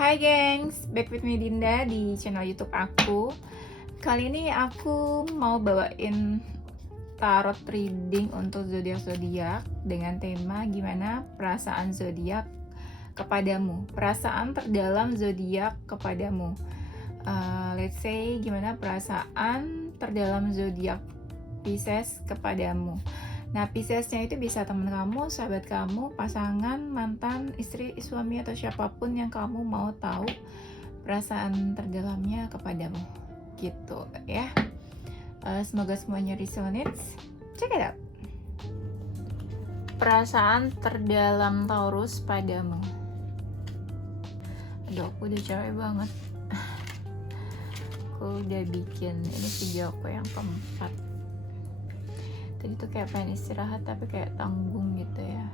Hai gengs, back with me Dinda di channel YouTube aku. Kali ini aku mau bawain tarot reading untuk zodiak-zodiak dengan tema gimana perasaan zodiak kepadamu, perasaan terdalam zodiak kepadamu. Let's say gimana perasaan terdalam zodiak Pisces kepadamu. Nah, Piscesnya itu bisa teman kamu, sahabat kamu, pasangan, mantan, istri, suami, atau siapapun yang kamu mau tahu perasaan terdalamnya kepadamu. Gitu ya. Semoga semuanya resonates. Check it out. Perasaan terdalam Taurus padamu. Aduh, aku udah capek banget. Aku udah bikin ini video aku yang keempat. Tadi tuh kayak pengen istirahat tapi kayak tanggung gitu ya.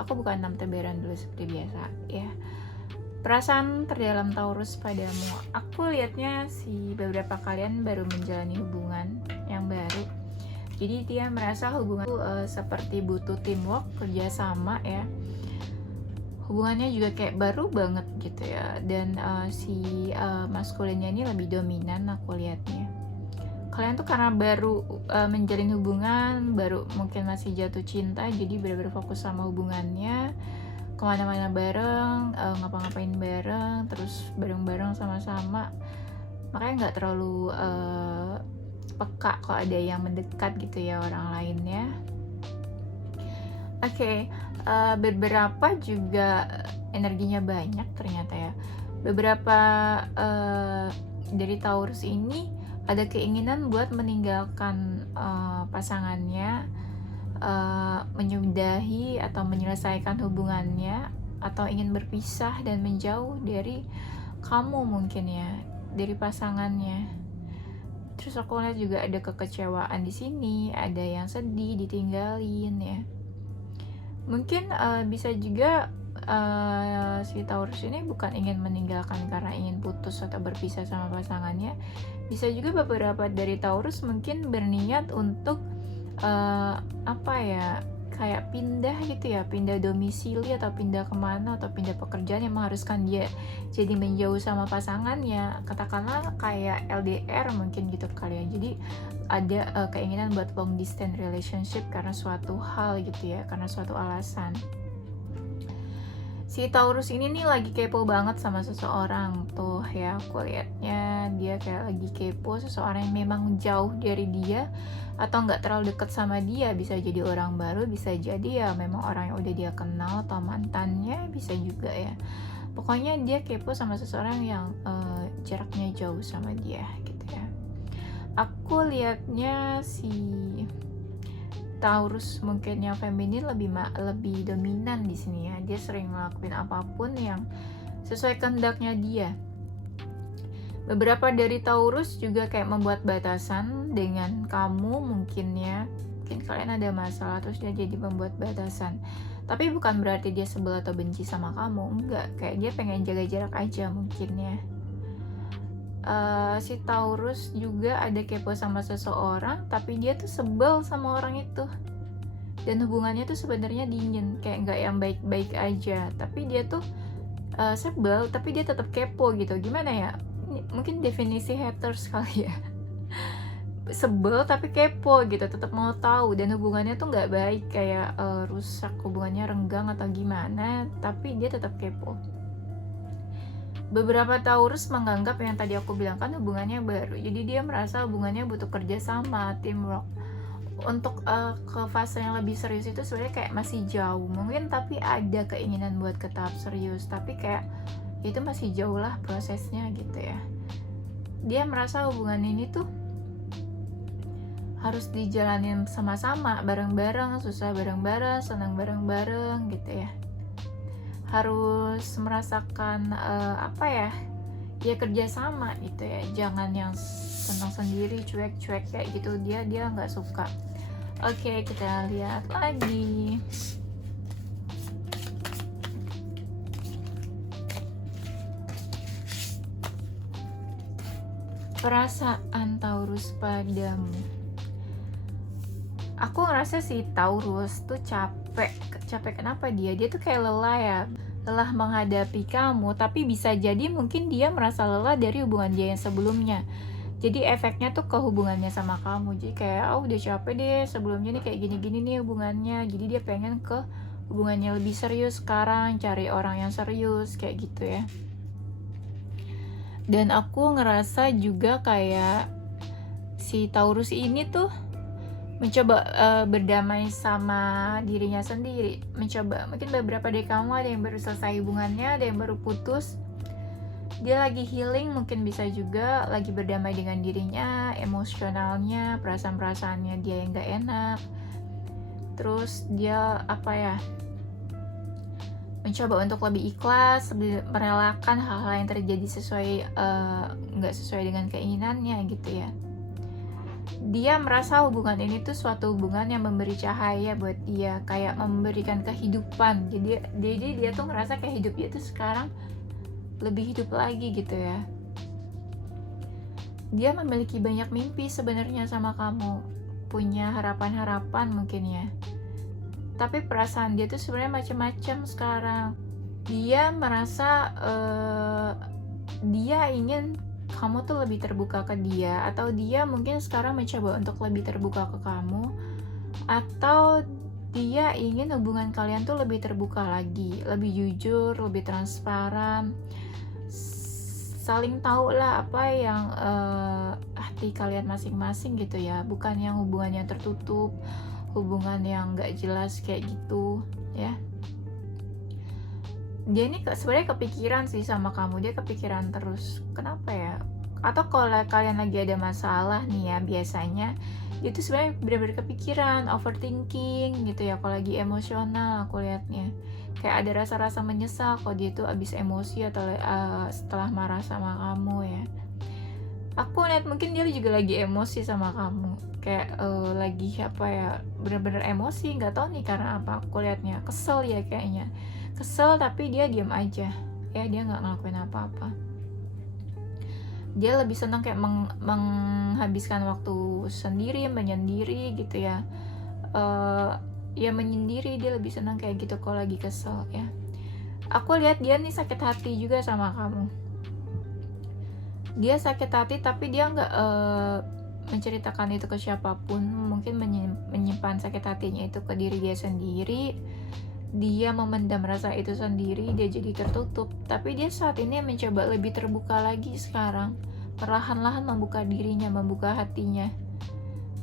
Aku bukan 6 teberan dulu seperti biasa ya. Perasaan terdalam Taurus padamu. Aku lihatnya si beberapa kalian baru menjalani hubungan yang baru. Jadi dia merasa hubungan itu seperti butuh teamwork, kerjasama ya. Hubungannya juga kayak baru banget gitu ya. Dan si maskulinnya ini lebih dominan aku lihatnya. Kalian tuh karena baru menjalin hubungan, baru mungkin masih jatuh cinta, jadi benar-benar fokus sama hubungannya, kemana-mana bareng, ngapa-ngapain bareng, terus bareng-bareng sama-sama, makanya nggak terlalu peka kalau ada yang mendekat gitu ya orang lainnya. Oke, beberapa juga energinya banyak ternyata ya. Beberapa dari Taurus ini ada keinginan buat meninggalkan pasangannya, menyudahi atau menyelesaikan hubungannya, atau ingin berpisah dan menjauh dari kamu mungkin ya, dari pasangannya. Terus aku lihat juga ada kekecewaan di sini, ada yang sedih ditinggalin ya. Mungkin bisa juga si Taurus ini bukan ingin meninggalkan karena ingin putus atau berpisah sama pasangannya. Bisa juga beberapa dari Taurus mungkin berniat untuk kayak pindah gitu ya, pindah domisili atau pindah kemana atau pindah pekerjaan yang mengharuskan dia jadi menjauh sama pasangannya, katakanlah kayak LDR mungkin gitu kalian. Jadi ada keinginan buat long distance relationship karena suatu hal gitu ya, karena suatu alasan. Si Taurus ini nih lagi kepo banget sama seseorang tuh ya, aku liatnya dia kayak lagi kepo seseorang yang memang jauh dari dia atau nggak terlalu deket sama dia. Bisa jadi orang baru, bisa jadi ya memang orang yang udah dia kenal atau mantannya, bisa juga ya. Pokoknya dia kepo sama seseorang yang jaraknya jauh sama dia gitu ya. Aku liatnya si Taurus mungkin yang feminin lebih dominan di sini ya. Dia sering ngelakuin apapun yang sesuai kehendaknya dia. Beberapa dari Taurus juga kayak membuat batasan dengan kamu mungkin ya. Mungkin kalian ada masalah terus dia jadi membuat batasan. Tapi bukan berarti dia sebel atau benci sama kamu, enggak. Kayak dia pengen jaga jarak aja mungkin ya. Si Taurus juga ada kepo sama seseorang, tapi dia tuh sebel sama orang itu dan hubungannya tuh sebenarnya dingin, kayak nggak yang baik-baik aja, tapi dia tuh sebel tapi dia tetap kepo gitu. Gimana ya, mungkin definisi haters kali ya. Sebel tapi kepo gitu, tetap mau tahu, dan hubungannya tuh nggak baik, kayak rusak, hubungannya renggang atau gimana, tapi dia tetap kepo. Beberapa Taurus menganggap yang tadi aku bilang kan hubungannya baru, jadi dia merasa hubungannya butuh kerjasama, teamwork. Untuk ke fase yang lebih serius itu sebenarnya kayak masih jauh mungkin, tapi ada keinginan buat ke tahap serius, tapi kayak itu masih jauh lah prosesnya gitu ya. Dia merasa hubungan ini tuh harus dijalanin sama-sama, bareng-bareng, susah bareng-bareng, senang bareng-bareng gitu ya. Harus merasakan ya kerjasama gitu ya, jangan yang senang sendiri, cuek-cuek kayak gitu, dia nggak suka. Oke, kita lihat lagi. Perasaan Taurus padamu. Aku ngerasa si Taurus tuh capek. Kenapa dia tuh kayak lelah ya. lelah menghadapi kamu, tapi bisa jadi mungkin dia merasa lelah dari hubungan dia yang sebelumnya. Jadi efeknya tuh ke hubungannya sama kamu. Jadi kayak, oh udah capek deh sebelumnya nih kayak gini-gini nih hubungannya. Jadi dia pengen ke hubungannya lebih serius sekarang, cari orang yang serius kayak gitu ya. Dan aku ngerasa juga kayak si Taurus ini tuh mencoba berdamai sama dirinya sendiri. Mencoba, mungkin beberapa dari kamu ada yang baru selesai hubungannya, ada yang baru putus. Dia lagi healing, mungkin bisa juga lagi berdamai dengan dirinya, emosionalnya, perasaan-perasaannya dia yang gak enak. Terus dia mencoba untuk lebih ikhlas, merelakan hal-hal yang terjadi nggak sesuai dengan keinginannya gitu ya. Dia merasa hubungan ini tuh suatu hubungan yang memberi cahaya buat dia, kayak memberikan kehidupan. Jadi dia tuh ngerasa kayak hidup dia tuh sekarang lebih hidup lagi gitu ya. Dia memiliki banyak mimpi sebenarnya sama kamu, punya harapan-harapan mungkin ya. Tapi perasaan dia tuh sebenarnya macam-macam sekarang. Dia merasa dia ingin kamu tuh lebih terbuka ke dia, atau dia mungkin sekarang mencoba untuk lebih terbuka ke kamu, atau dia ingin hubungan kalian tuh lebih terbuka lagi, lebih jujur, lebih transparan, saling tahu lah apa yang hati kalian masing-masing gitu ya, bukan yang hubungan yang tertutup, hubungan yang gak jelas kayak gitu ya. Dia ini sebenarnya kepikiran sih sama kamu, dia kepikiran terus. Kenapa ya? Atau kalau kalian lagi ada masalah nih ya, biasanya dia tuh sebenarnya benar-benar kepikiran, overthinking gitu ya. Kalau lagi emosional aku lihatnya kayak ada rasa-rasa menyesal kalau dia tuh abis emosi atau setelah marah sama kamu ya. Aku lihat mungkin dia juga lagi emosi sama kamu, kayak lagi bener-bener emosi, nggak tahu nih karena apa. Aku lihatnya kesel ya, kayaknya kesel tapi dia diam aja ya, dia nggak ngelakuin apa-apa. Dia lebih senang kayak menghabiskan waktu sendiri, menyendiri gitu ya. Ya menyendiri, dia lebih senang kayak gitu kalau lagi kesel ya. Aku lihat dia nih sakit hati juga sama kamu. Dia sakit hati tapi dia nggak menceritakan itu ke siapapun. Mungkin menyimpan sakit hatinya itu ke diri dia sendiri. Dia memendam rasa itu sendiri, dia jadi tertutup. Tapi dia saat ini mencoba lebih terbuka lagi sekarang, perlahan-lahan membuka dirinya, membuka hatinya.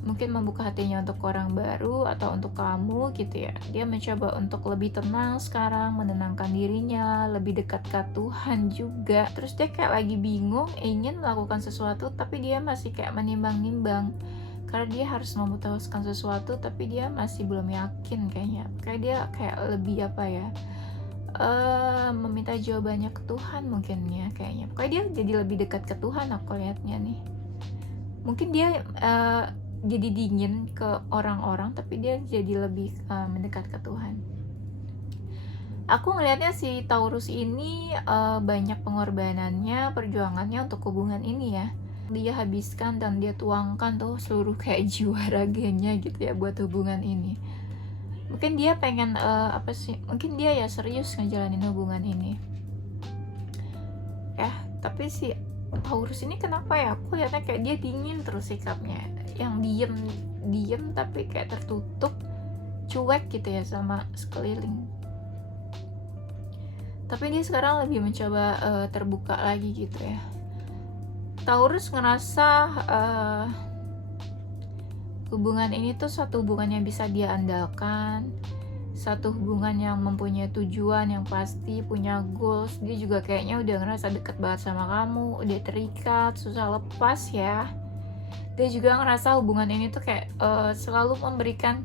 Mungkin membuka hatinya untuk orang baru atau untuk kamu gitu ya. Dia mencoba untuk lebih tenang sekarang, menenangkan dirinya, lebih dekat ke Tuhan juga. Terus dia kayak lagi bingung, ingin melakukan sesuatu tapi dia masih kayak menimbang-nimbang, karena dia harus memutuskan sesuatu tapi dia masih belum yakin kayaknya. Kayak dia kayak lebih meminta jawabannya ke Tuhan mungkin ya kayaknya. Pokoknya dia jadi lebih dekat ke Tuhan aku lihatnya nih. Mungkin dia jadi dingin ke orang-orang tapi dia jadi lebih mendekat ke Tuhan. Aku ngelihatnya si Taurus ini banyak pengorbanannya, perjuangannya untuk hubungan ini ya. Dia habiskan dan dia tuangkan tuh seluruh kayak jiwa raganya gitu ya buat hubungan ini. Mungkin dia pengen mungkin dia ya serius ngejalanin hubungan ini ya. Tapi si Taurus ini kenapa ya, aku lihatnya kayak dia dingin terus sikapnya, yang diem tapi kayak tertutup, cuek gitu ya sama sekeliling. Tapi dia sekarang lebih mencoba terbuka lagi gitu ya. Taurus ngerasa hubungan ini tuh satu hubungan yang bisa dia andalkan, satu hubungan yang mempunyai tujuan yang pasti, punya goals. Dia juga kayaknya udah ngerasa deket banget sama kamu, udah terikat, susah lepas ya. Dia juga ngerasa hubungan ini tuh kayak selalu memberikan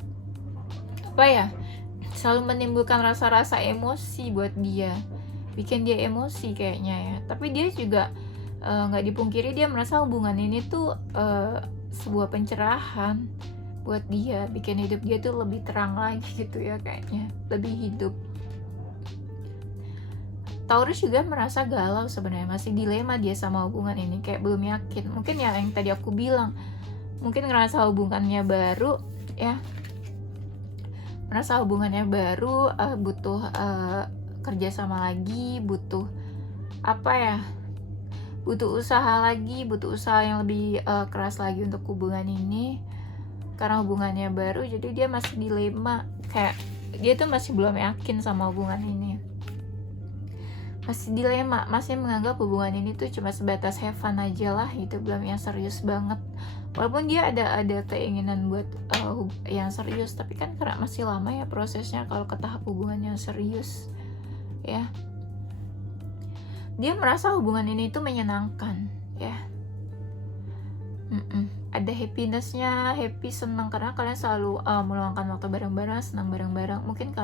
selalu menimbulkan rasa-rasa emosi buat dia, bikin dia emosi kayaknya ya. Tapi dia juga nggak dipungkiri dia merasa hubungan ini tuh sebuah pencerahan buat dia, bikin hidup dia tuh lebih terang lagi gitu ya, kayaknya lebih hidup. Taurus juga merasa galau sebenarnya, masih dilema dia sama hubungan ini, kayak belum yakin. Mungkin ya yang tadi aku bilang, mungkin ngerasa hubungannya baru ya, merasa hubungannya baru, butuh kerja sama lagi, butuh apa ya, butuh usaha lagi, butuh usaha yang lebih keras lagi untuk hubungan ini. Karena hubungannya baru, jadi dia masih dilema, kayak dia tuh masih belum yakin sama hubungan ini, masih dilema, masih menganggap hubungan ini tuh cuma sebatas have fun aja lah gitu, belum yang serius banget. Walaupun dia ada keinginan buat yang serius, tapi kan karena masih lama ya prosesnya kalau ke tahap hubungan yang serius ya. Dia merasa hubungan ini tuh menyenangkan ya. Ada happinessnya, happy, senang, karena kalian selalu meluangkan waktu bareng-bareng, senang bareng-bareng. Mungkin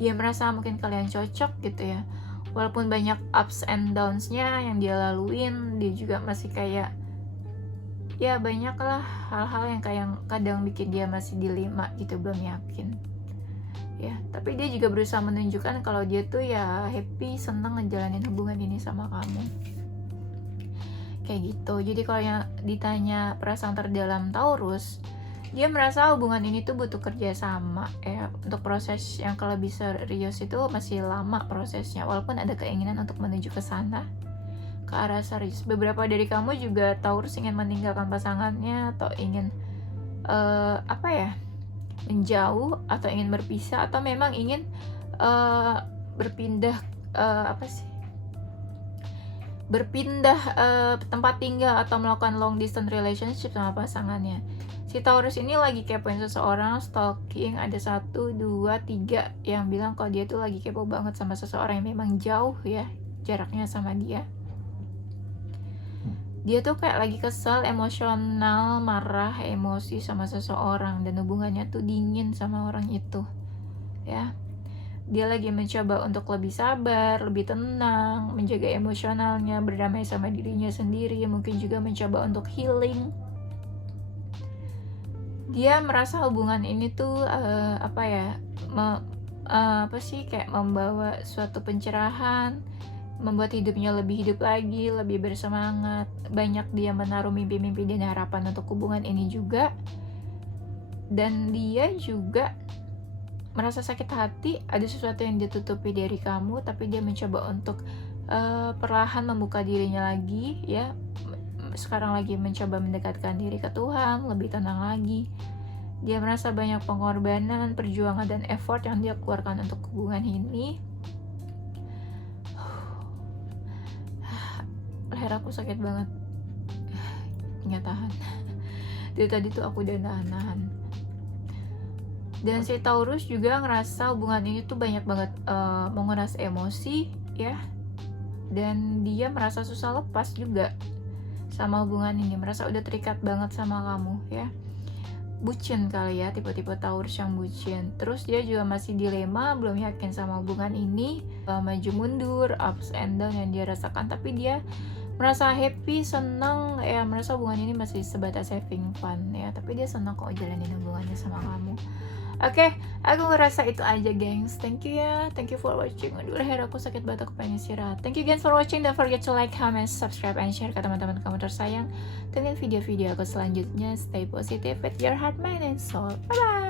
dia merasa mungkin kalian cocok gitu ya. Walaupun banyak ups and downs-nya yang dia laluin, dia juga masih kayak ya banyak lah hal-hal yang kayak kadang bikin dia masih dilema gitu, belum yakin ya. Tapi dia juga berusaha menunjukkan kalau dia tuh ya happy, senang ngejalanin hubungan ini sama kamu kayak gitu. Jadi kalau yang ditanya perasaan terdalam Taurus, dia merasa hubungan ini tuh butuh kerja sama ya. Untuk proses yang kalau bisa serius itu masih lama prosesnya, walaupun ada keinginan untuk menuju ke sana, ke arah serius. Beberapa dari kamu juga Taurus ingin meninggalkan pasangannya, atau ingin menjauh, atau ingin berpisah, atau memang ingin berpindah tempat tinggal, atau melakukan long distance relationship sama pasangannya. Si Taurus ini lagi kepoin seseorang, stalking. Ada 1, 2, 3 yang bilang kalau dia tuh lagi kepo banget sama seseorang yang memang jauh ya jaraknya sama dia. Dia tuh kayak lagi kesel, emosional, marah, emosi sama seseorang, dan hubungannya tuh dingin sama orang itu ya. Dia lagi mencoba untuk lebih sabar, lebih tenang, menjaga emosionalnya, berdamai sama dirinya sendiri, mungkin juga mencoba untuk healing. Dia merasa hubungan ini tuh kayak membawa suatu pencerahan, membuat hidupnya lebih hidup lagi, lebih bersemangat. Banyak dia menaruh mimpi-mimpi dan harapan untuk hubungan ini juga. Dan dia juga merasa sakit hati, ada sesuatu yang ditutupi dari kamu, tapi dia mencoba untuk perlahan membuka dirinya lagi ya. Sekarang lagi mencoba mendekatkan diri ke Tuhan, lebih tenang lagi. Dia merasa banyak pengorbanan, perjuangan, dan effort yang dia keluarkan untuk hubungan ini. Leher aku sakit banget, nggak tahan. Dari tadi tuh aku udah nahan. Dan si Taurus juga ngerasa hubungan ini tuh banyak banget menguras emosi ya. Dan dia merasa susah lepas juga sama hubungan ini, merasa udah terikat banget sama kamu ya. Bucin kali ya, tipe-tipe Taurus yang bucin. Terus dia juga masih dilema, belum yakin sama hubungan ini, maju mundur, ups and down yang dia rasakan. Tapi dia merasa happy, senang ya, merasa hubungan ini masih sebatas having fun ya. Tapi dia senang kok jalanin hubungannya sama kamu. Oke, aku ngerasa itu aja gengs. Thank you ya, thank you for watching. Aduh, leher aku sakit banget, aku pengen istirahat. Thank you guys for watching. Don't forget to like, comment, subscribe, and share ke teman-teman kamu tersayang. Tungguin video-video aku selanjutnya. Stay positive with your heart, mind, and soul. Bye bye.